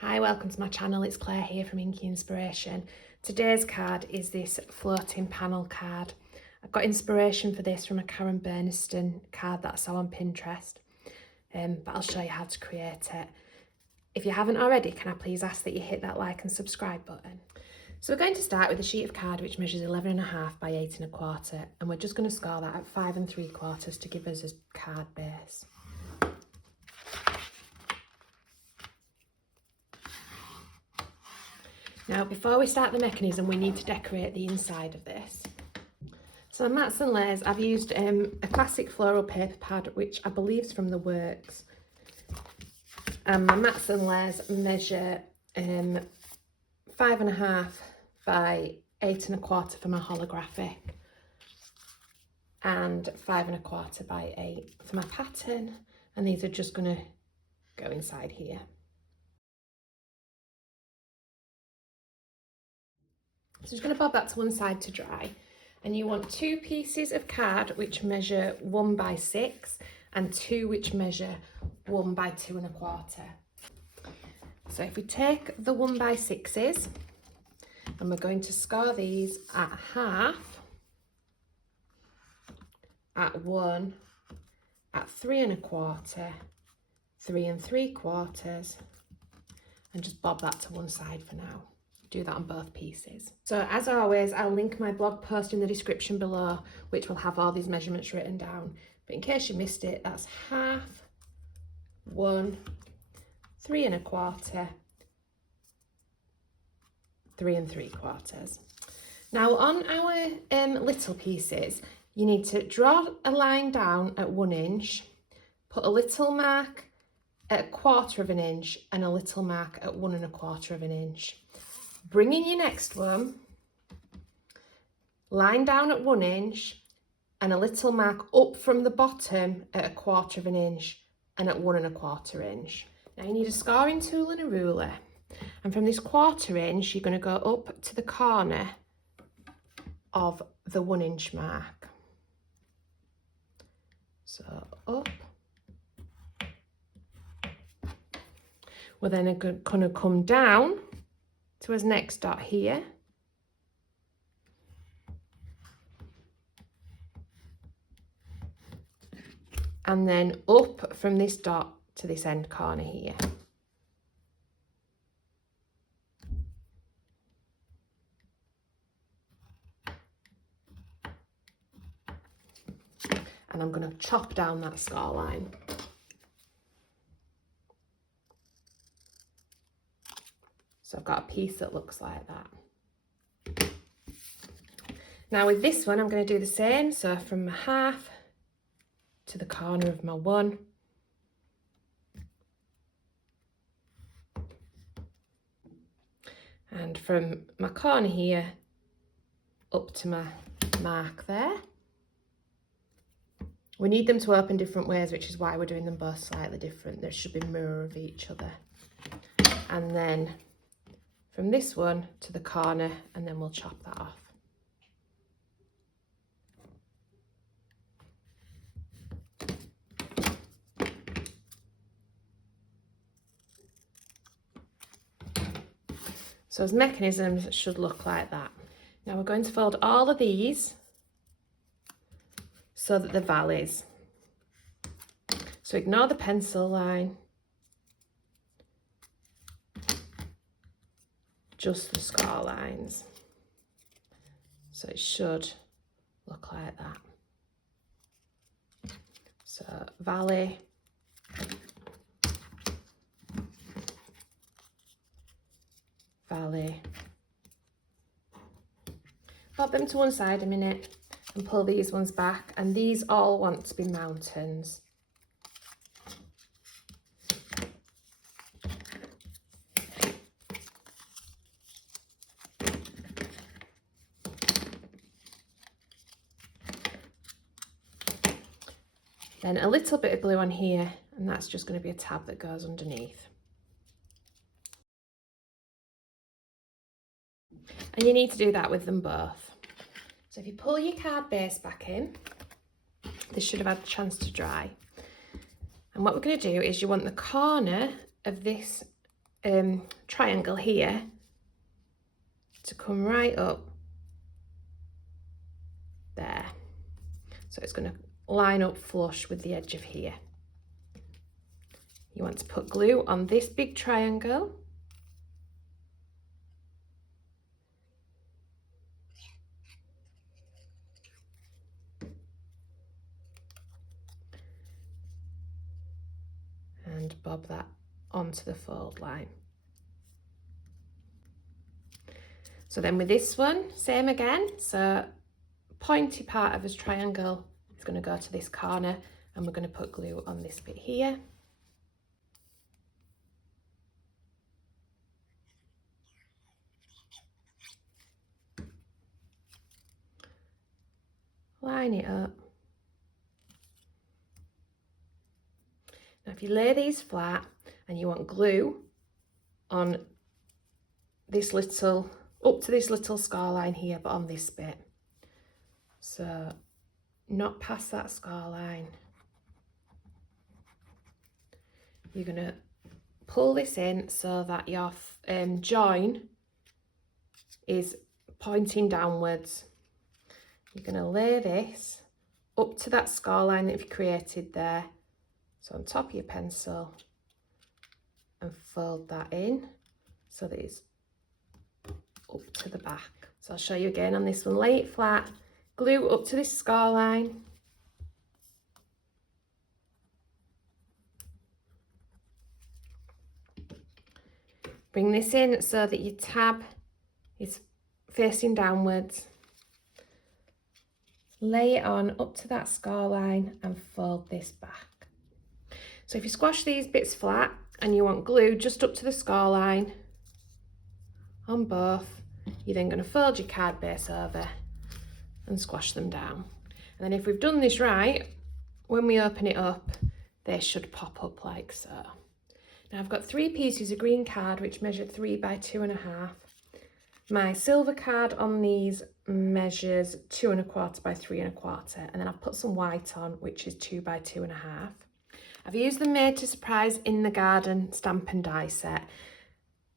Hi, welcome to my channel. It's Claire here from Inky Inspiration. Today's card is this floating panel card. I got inspiration for this from a Karen Burniston card that I saw on Pinterest, but I'll show you how to create it. If you haven't already, can I please ask that you hit that like and subscribe button? So we're going to start with a sheet of card which measures 11.5 by 8.25, and we're just going to score that at 5 3/4 to give us a card base. Now, before we start the mechanism, we need to decorate the inside of this. So on mats and layers, I've used a classic floral paper pad, which I believe is from The Works. And my mats and layers measure 5.5 by 8.25 for my holographic, and 5 1/4 by 8 for my pattern. And these are just going to go inside here. So just going to bob that to one side to dry, and you want 2 pieces of card which measure 1 by 6 and 2 which measure 1 by 2 1/4. So if we take the 1 by 6s, and we're going to score these at half, at 1, at 3 1/4, 3 3/4, and just bob that to one side for now. Do that on both pieces. So as always, I'll link my blog post in the description below, which will have all these measurements written down. But in case you missed it, that's half, 1, 3 1/4, 3 3/4. Now on our little pieces, you need to draw a line down at 1 inch, put a little mark at 1/4 inch and a little mark at 1 1/4 inch. Bring in your next one, line down at 1 inch and a little mark up from the bottom at 1/4 inch and at 1 1/4 inch. Now you need a scoring tool and a ruler, and from this 1/4 inch you're going to go up to the corner of the 1 inch mark. So up. We're then going to come down to his next dot here, and then up from this dot to this end corner here. And I'm going to chop down that score line. So I've got a piece that looks like that. Now with this one, I'm going to do the same. So from my half to the corner of my 1. And from my corner here up to my mark there. We need them to open different ways, which is why we're doing them both slightly different. There should be mirror of each other. And then from this one to the corner, and then we'll chop that off. So as mechanisms, it should look like that. Now we're going to fold all of these so that they're valleys. So ignore the pencil line, just the score lines. So it should look like that. So valley, valley. Pop them to one side a minute and pull these ones back, and these all want to be mountains. Then a little bit of glue on here, and that's just going to be a tab that goes underneath. And you need to do that with them both. So if you pull your card base back in, this should have had a chance to dry. And what we're going to do is you want the corner of this triangle here to come right up there. So it's going to line up flush with the edge of here. You want to put glue on this big triangle. And bob that onto the fold line. So then with this one, same again. So pointy part of this triangle is going to go to this corner, and we're going to put glue on this bit here. Line it up. Now if you lay these flat and you want glue on this little, up to this little score line here, but on this bit. So not past that score line. You're going to pull this in so that your join is pointing downwards. You're going to lay this up to that score line that you've created there. So on top of your pencil, and fold that in so that it's up to the back. So I'll show you again on this one. Lay it flat, glue up to this score line. Bring this in so that your tab is facing downwards. Lay it on up to that score line and fold this back. So if you squash these bits flat and you want glue just up to the score line on both, you're then going to fold your card base over and squash them down. And then if we've done this right, when we open it up, they should pop up like so. Now I've got 3 pieces of green card which measure 3 by 2.5. My silver card on these measures 2 1/4 by 3 1/4, and then I've put some white on which is 2 by 2.5. I've used the Made to Surprise in the Garden stamp and die set.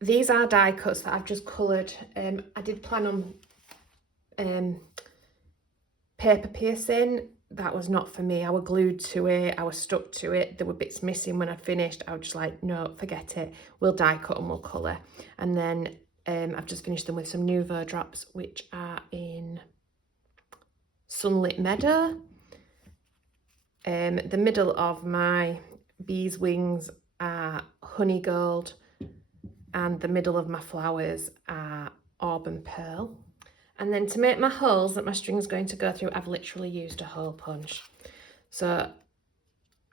These are die cuts that I've just coloured. I did plan on paper piercing. That was not for me. I was glued to it, I was stuck to it. There were bits missing when I'd finished. I was just like, no, forget it. We'll die cut and we'll colour. And then I've just finished them with some Nouveau drops, which are in Sunlit Meadow. The middle of my bees' wings are honey gold, and the middle of my flowers are auburn pearl. And then to make my holes that my string's going to go through, I've literally used a hole punch. So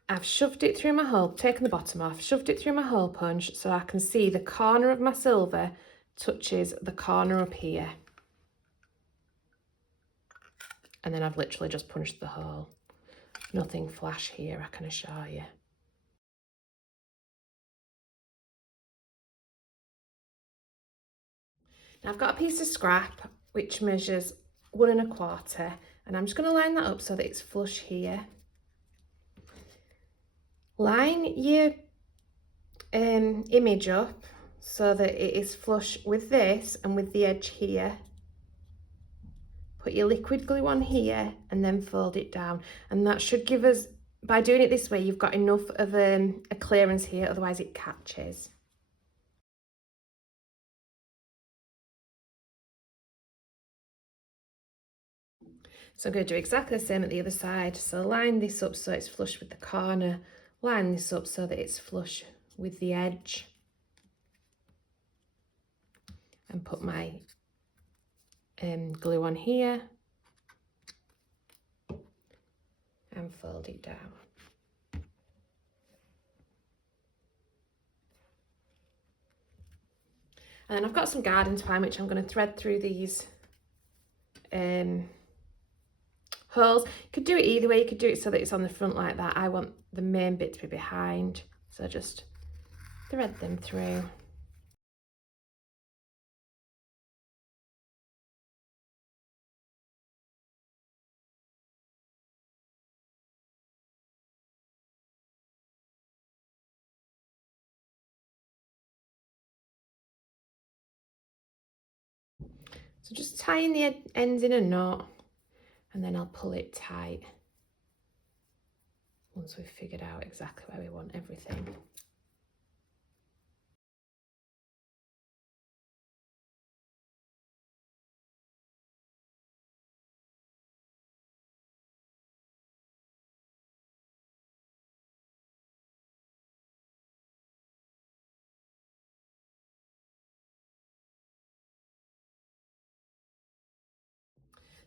I've shoved it through my hole, taken the bottom off, shoved it through my hole punch so I can see the corner of my silver touches the corner up here. And then I've literally just punched the hole. Nothing flash here, I can assure you. Now I've got a piece of scrap which measures 1 1/4, and I'm just going to line that up so that it's flush here. Line your image up so that it is flush with this and with the edge here. Put your liquid glue on here and then fold it down, and that should give us, by doing it this way, you've got enough of a clearance here, otherwise it catches. So I'm going to do exactly the same at the other side. So line this up so it's flush with the corner, line this up so that it's flush with the edge, and put my glue on here and fold it down. And then I've got some garden twine which I'm going to thread through these holes. You could do it either way. You could do it so that it's on the front like that. I want the main bit to be behind, so just thread them through. So just tying the ends in a knot, and then I'll pull it tight once we've figured out exactly where we want everything.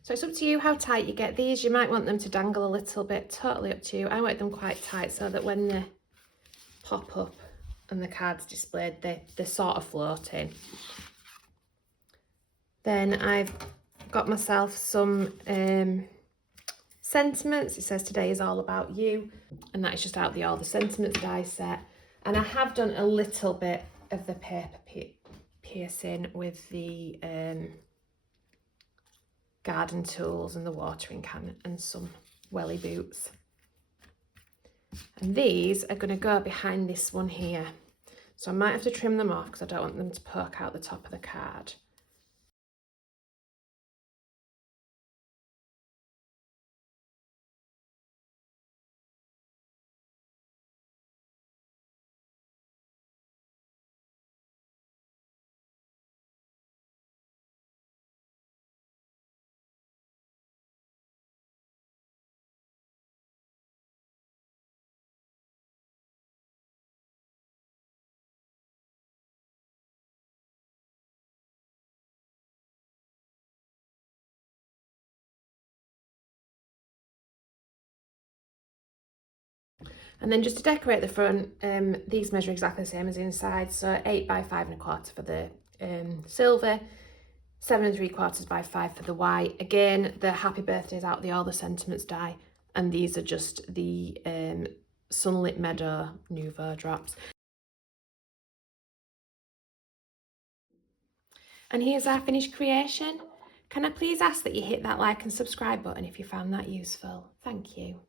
So it's up to you how tight you get these. You might want them to dangle a little bit, totally up to you. I want them quite tight so that when they pop up and the card's displayed, they're sort of floating. Then I've got myself some sentiments. It says today is all about you, and that is just out the all the sentiments die set. And I have done a little bit of the paper piercing with the garden tools and the watering can and some welly boots. And these are going to go behind this one here. So I might have to trim them off because I don't want them to poke out the top of the card. And then just to decorate the front, these measure exactly the same as inside. So 8 by 5¼ for the silver, 7 3/4 by 5 for the white. Again, the happy birthdays out the all the sentiments die, and these are just the Sunlit Meadow Nouveau drops. And here's our finished creation. Can I please ask that you hit that like and subscribe button if you found that useful? Thank you.